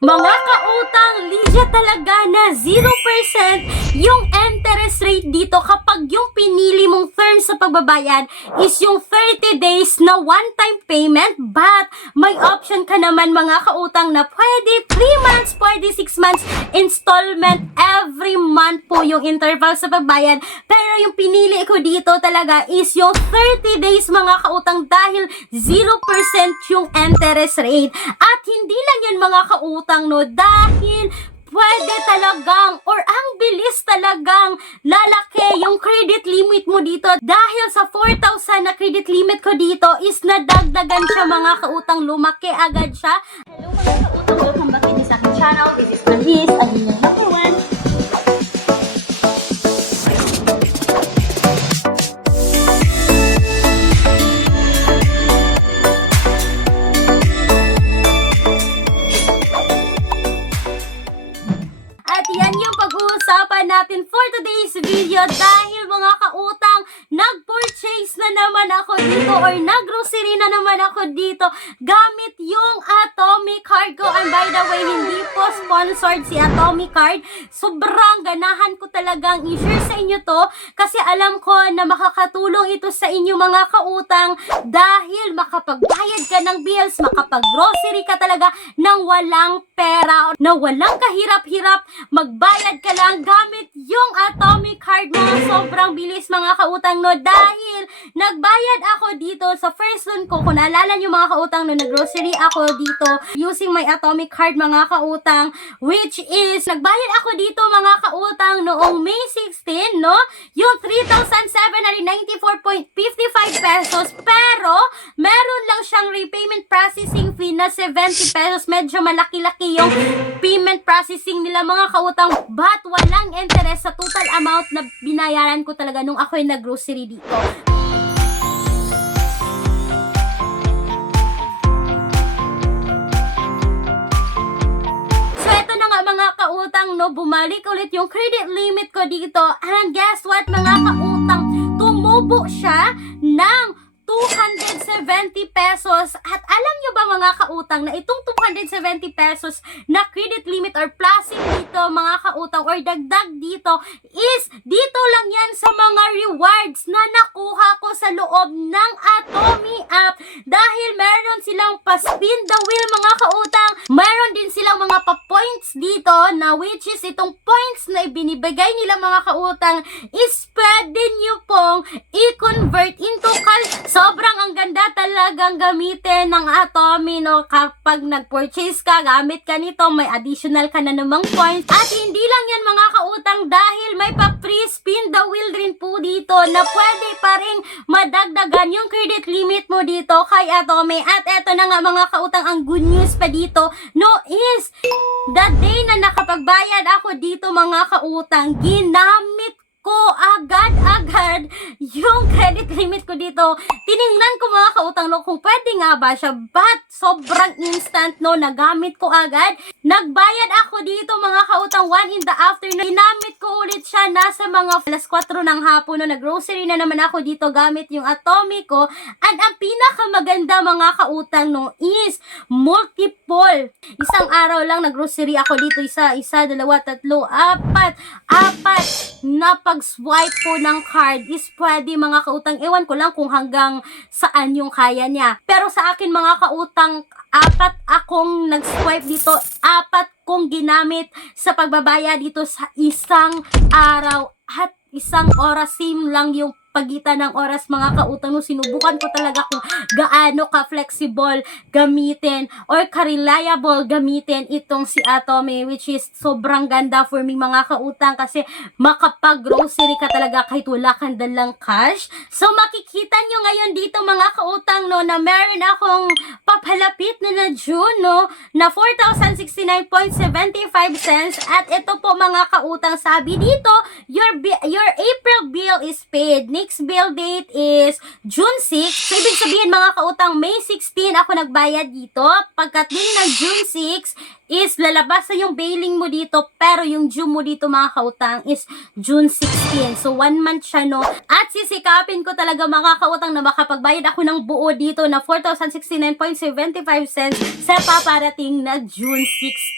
Mga kautang, legit talaga na 0% yung interest rate dito kapag yung pinili mong term sa pagbabayad is yung 30 days na one-time payment, but may option ka naman mga kautang na pwede 3 months, pwede 6 months installment every month po yung interval sa pagbayad. Pero yung pinili ko dito talaga is yung 30 days mga kautang dahil 0% yung interest rate. At hindi lang yan mga kautang, no, dahil pwede talagang or ang bilis talagang lalaki yung credit limit mo dito. Dahil sa 4,000 na credit limit ko dito is nadagdagan siya mga kautang, lumaki agad siya. Hello mga kautang, welcome back din sa aking channel. This is Alice, ang inyong number one. Pag-uusapan natin for today's video dahil mga kautang, nag-purchase na naman ako dito or nag-grocery na naman ako dito gamit yung Atomy card ko. And by the way, hindi po sponsored si Atomy card. Sobrang ganahan ko talagang i-share sa inyo to kasi alam ko na makakatulong ito sa inyo mga kautang dahil makapagbayad ka ng bills, makapag-grocery ka talaga ng walang pera, na walang kahirap-hirap, magbayad ka lang gamit yung Atomy card mo. Sobrang bilis mga kautang, no, dahil nagbayad ako dito sa first loan ko. Kung naalala nyo mga kautang, no, nag-grocery ako dito using my Atomy card mga kautang, which is nagbayad ako dito mga kautang noong May 16, no, yung 3,794.55 pesos, pero meron lang siyang repayment processing fee na 70 pesos. Medyo malaki-laki yung payment processing nila mga kautang, but walang interest sa total amount na binayaran ko talaga nung ako'y nag-grocery dito. So eto na nga mga kautang, no, bumalik ulit yung credit limit ko dito, and guess what mga kautang, tumubo siya ng 270 pesos. At alam nyo ba mga kautang na itong 270 pesos na credit limit or plusing dito mga kautang or dagdag dito is dito lang yan sa mga rewards na nakuha ko sa loob ng Atomy app, dahil meron silang pa-spin the wheel mga kautang, meron din silang mga pa-points dito na which is itong points na ibinibigay nila mga kautang is pwede nyo pong i-convert into cash. Sobrang ang ganda talagang gamitin ng Atomy, no, kapag nag-purchase ka, gamit ka nito, may additional ka na namang points. At hindi lang yan mga kautang dahil may pa-free spin the wheel rin po dito na pwede pa rin madagdagan yung credit limit mo dito kay Atomy. At eto na nga mga kautang, ang good news pa dito, no, is the day na nakapagbayad ako dito mga kautang, ginamit ko agad-agad yung credit limit ko dito. Tiningnan ko mga kautang, no, kung pwede nga ba siya, but sobrang instant, no, nagamit ko agad. Nagbayad ako dito mga kautang 1 in the afternoon. Ginamit ko ulit siya nasa mga alas 4 ng hapon, no, nag-grocery na naman ako dito gamit yung Atomy ko. And ang pinakamaganda mga kautang, no, is multiple. Isang araw lang nag-grocery ako dito, isa, dalawa, tatlo, apat na pag-swipe po ng card is pwede mga kautang, ewan ko lang kung hanggang saan yung kaya niya. Pero sa akin mga kautang, 4 akong nag-swipe dito, 4 kong ginamit sa pagbabaya dito sa isang araw. At isang oras, same lang yung pagitan ng oras mga kautang, no, sinubukan ko talaga kung gaano ka-flexible gamitin or ka-reliable gamitin itong si Atomy, which is sobrang ganda for me mga kautang kasi makapag-grocery ka talaga kahit wala kang dalang cash. So makikita nyo ngayon dito mga kautang, no, na meron akong papalapit na June, no, na 4,069.75 cents. At ito po mga kautang, sabi dito, your April bill is paid. Next bill date is June 6. So, ibig sabihin mga kautang, May 16 ako nagbayad dito. Pagkating ng June 6 is lalabas na yung bailing mo dito, pero yung due mo dito mga kautang is June 16. So 1 month siya, no? At sisikapin ko talaga mga kautang na makapagbayad ako ng buo dito na 4,069.75 cents sa paparating na June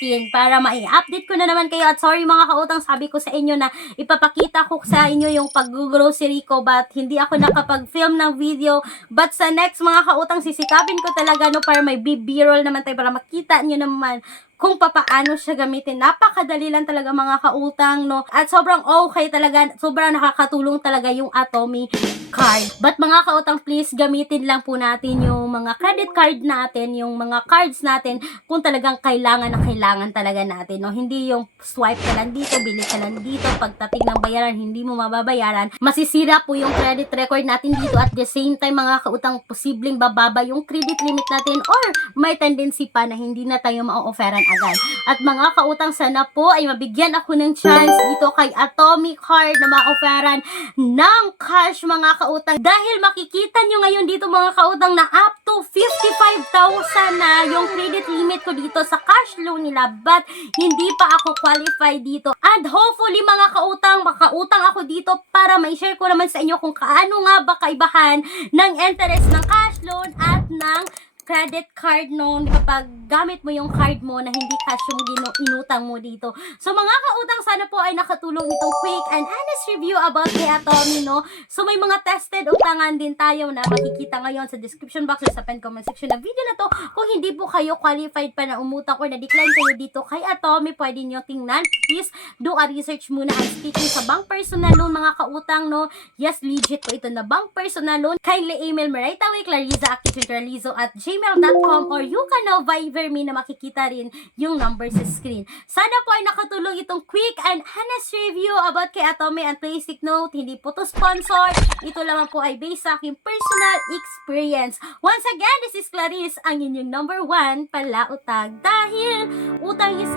16 para mai-update ko na naman kayo. At sorry mga kautang, sabi ko sa inyo na ipapakita ko sa inyo yung pag-grocery ko, but hindi ako nakapag-film ng video. But sa next mga kautang, sisikapin ko talaga, no, para may b-roll naman tayo para makita nyo naman kung papaano siya gamitin. Napakadali lang talaga mga kautang, no? At sobrang okay talaga, sobrang nakakatulong talaga yung Atomy card. But mga kautang, please gamitin lang po natin yung mga credit card natin, yung mga cards natin kung talagang kailangan na kailangan talaga natin, no? Hindi yung swipe ka lang dito, bili ka lang dito, pagdating ng bayaran, hindi mo mababayaran. Masisira po yung credit record natin dito. At the same time mga kautang, posibleng bababa yung credit limit natin or may tendency pa na hindi na tayo ma-offeran agad. At mga kautang, sana po ay mabigyan ako ng chance dito kay Atomy card na ma-offeran ng cash mga kautang. Dahil makikita nyo ngayon dito mga kautang na up to 55,000 na yung credit limit ko dito sa cash loan nila, but hindi pa ako qualified dito. And hopefully mga kautang, makautang ako dito para ma-share ko naman sa inyo kung kaano nga ba kaibahan ng interest ng cash loan at ng credit card noon kapag gamit mo yung card mo na hindi cash yung inutang mo dito. So mga kautang, sana po ay nakatulong itong quick and honest review about kay Atomy, no? So may mga tested utangan din tayo na makikita ngayon sa description box or sa pen comment section ng video na to. Kung hindi po kayo qualified pa na umutang or na-decline kayo dito kay Atomy, pwede nyo tingnan. Please do a research muna. And speaking sa bank personal loan mga kautang, no? Yes, legit po ito na bank personal loan. Kindly email me right away, Clariza@gmail.com or you can now Viber me na makikita rin yung number sa screen. Sana po ay nakatulong itong quick and honest review about kay Atomy. And please take note, hindi po to sponsor. Ito lamang po ay based sa aking personal experience. Once again, this is Clarice, ang inyong number 1 palautag. Dahil utang is